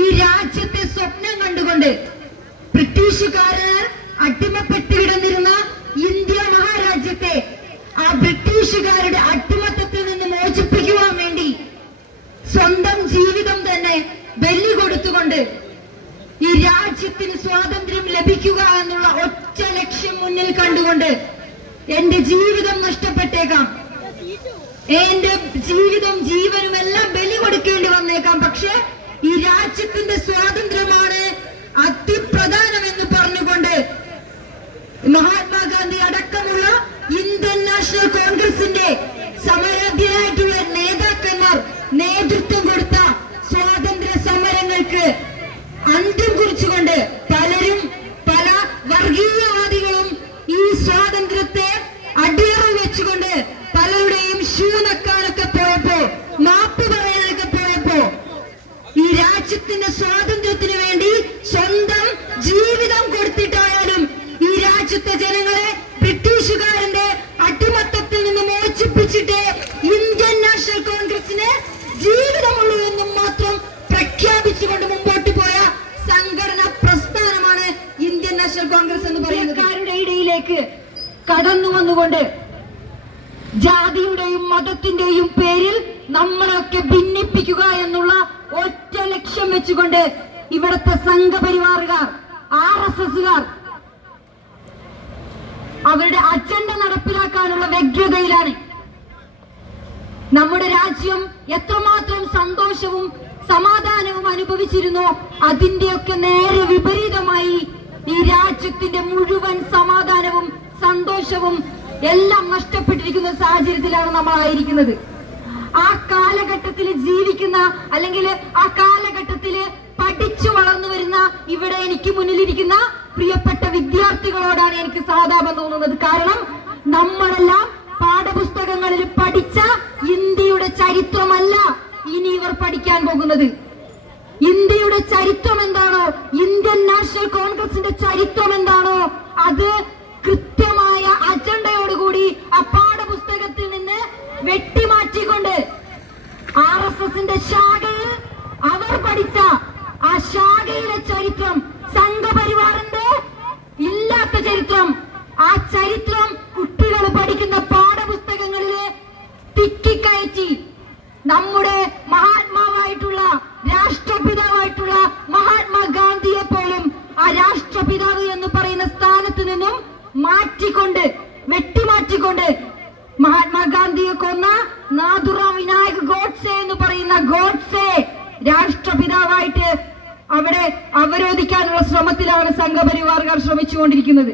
ഈ രാജ്യത്തെ സ്വപ്നം കണ്ടുകൊണ്ട് ബ്രിട്ടീഷുകാരന് അടിമപ്പെട്ട് കിടന്നിരുന്ന ഇന്ത്യ മഹാരാജ്യത്തെ ആ ബ്രിട്ടീഷുകാരുടെ അടിമത്തത്തിൽ നിന്ന് മോചിപ്പിക്കുവാൻ വേണ്ടി സ്വന്തം ജീവിതം തന്നെ ബലി കൊടുത്തുകൊണ്ട് ഈ രാജ്യത്തിന് സ്വാതന്ത്ര്യം ലഭിക്കുക എന്നുള്ള ഒറ്റ ലക്ഷ്യം മുന്നിൽ കണ്ടുകൊണ്ട് എന്റെ ജീവിതം നഷ്ടപ്പെട്ടേക്കാം, എന്റെ ജീവിതം ജീവനും എല്ലാം ബലി കൊടുക്കേണ്ടി വന്നേക്കാം. പക്ഷെ ഈ രാജ്യത്തിന്റെ സ്വാതന്ത്ര്യമാണ് അതിപ്രധാനമെന്ന് പറഞ്ഞുകൊണ്ട് മഹാത്മാഗാന്ധി അടക്കമുള്ള ഇന്ത്യൻ നാഷണൽ കോൺഗ്രസിന്റെ സമരാധ്യനായിട്ടുള്ള നേതാക്കന്മാർ നേതൃത്വം കൊടുത്ത സ്വാതന്ത്ര്യ സമരങ്ങൾക്ക് അന്ത്യം കുറിച്ചുകൊണ്ട് പലരും, പല വർഗീയവാദികളും ഈ സ്വാതന്ത്ര്യത്തെ അടിയറ വെച്ചുകൊണ്ട് പലരുടെയും ഷൂ നക്കാനൊക്കെ പോയപ്പോ, മാപ്പ് പറയാനൊക്കെ പോയപ്പോ ഈ രാജ്യത്തിന്റെ സ്വാതന്ത്ര്യത്തിന് വേണ്ടി സ്വന്തം ജീവിതം കൊടുത്തിട്ടായാലും ഈ രാജ്യത്തെ ജനങ്ങളെ ബ്രിട്ടീഷുകാരന്റെ അടിമത്തത്തിൽ നിന്ന് മോചിപ്പിച്ചിട്ട് ഇന്ത്യൻ നാഷണൽ കോൺഗ്രസിന് ജീവിതമുള്ളൂ എന്നും മാത്രം പ്രഖ്യാപിച്ചുകൊണ്ട് മുമ്പോട്ട് പോയ സംഘടനാ പ്രസ്ഥാനമാണ് ഇന്ത്യൻ നാഷണൽ കോൺഗ്രസ് എന്ന് പറയുന്നത്. കാരുടെ ഇടയിലേക്ക് കടന്നു വന്നുകൊണ്ട് ജാതിയുടെയും മതത്തിന്റെയും പേരിൽ നമ്മളൊക്കെ ഭിന്നിപ്പിക്കുക എന്നുള്ള ഒറ്റ ലക്ഷ്യം വെച്ചുകൊണ്ട് ഇവിടുത്തെ സംഘപരിവാറുകാർ, RSSകാർ അവരുടെ അജണ്ട നടപ്പിലാക്കാനുള്ള വ്യഗ്രതയിലാണ്. നമ്മുടെ രാജ്യം എത്രമാത്രം സന്തോഷവും സമാധാനവും അനുഭവിച്ചിരുന്നു, അതിന്റെയൊക്കെ നേരെ വിപരീതമായി ഈ രാജ്യത്തിന്റെ മുഴുവൻ സമാധാനവും സന്തോഷവും എല്ലാം നഷ്ടപ്പെട്ടിരിക്കുന്ന സാഹചര്യത്തിലാണ് നമ്മളായിരിക്കുന്നത്. ആ കാലഘട്ടത്തിൽ ജീവിക്കുന്ന, അല്ലെങ്കിൽ ആ കാലഘട്ടത്തിൽ പഠിച്ചു വളർന്നു വരുന്ന ഇവിടെ എനിക്ക് മുന്നിലിരിക്കുന്ന പ്രിയപ്പെട്ട വിദ്യാർത്ഥികളോടാണ് എനിക്ക് സഹതാപം തോന്നുന്നത്. കാരണം നമ്മളെല്ലാം പാഠപുസ്തകങ്ങളിൽ പഠിച്ച ഇന്ത്യയുടെ ചരിത്രമല്ല ഇനി ഇവർ പഠിക്കാൻ പോകുന്നത്. ഇന്ത്യയുടെ ചരിത്രം എന്താണോ, ഇന്ത്യൻ നാഷണൽ കോൺഗ്രസിന്റെ ചരിത്രം എന്താണോ, അത് കൃത്യമായ അജണ്ടയോടുകൂടി ആ പാഠപുസ്തകത്തിൽ നിന്ന് വെട്ടിമാറ്റിക്കൊണ്ട് RSSന്റെ ശാഖയിൽ അവർ പഠിച്ച ആ ശാഖയിലെ ചരിത്രം, സംഘപരിവാറിന്റെ ഇല്ലാത്ത ചരിത്രം, ആ ചരിത്രം കുട്ടികൾ പഠിക്കുന്ന പാഠപുസ്തകങ്ങളിലെ തിക്കിക്കയറ്റി നമ്മുടെ മഹാത്മാവായിട്ടുള്ള, രാഷ്ട്രപിതാവായിട്ടുള്ള മഹാത്മാഗാന്ധിയെ പോലും ആ രാഷ്ട്രപിതാവ് എന്ന് പറയുന്ന സ്ഥാനത്ത് നിന്നും മാറ്റിക്കൊണ്ട്, വെട്ടിമാറ്റിക്കൊണ്ട് മഹാത്മാഗാന്ധിയെ കൊന്ന നാഥുറാം വിനായക് ഗോഡ്സെ എന്ന് പറയുന്ന ഗോഡ്സെ രാഷ്ട്രപിതാവായിട്ട് അവിടെ അവരോധിക്കാനുള്ള ശ്രമത്തിലാണ് സംഘപരിവാറുകാർ ശ്രമിച്ചുകൊണ്ടിരിക്കുന്നത്.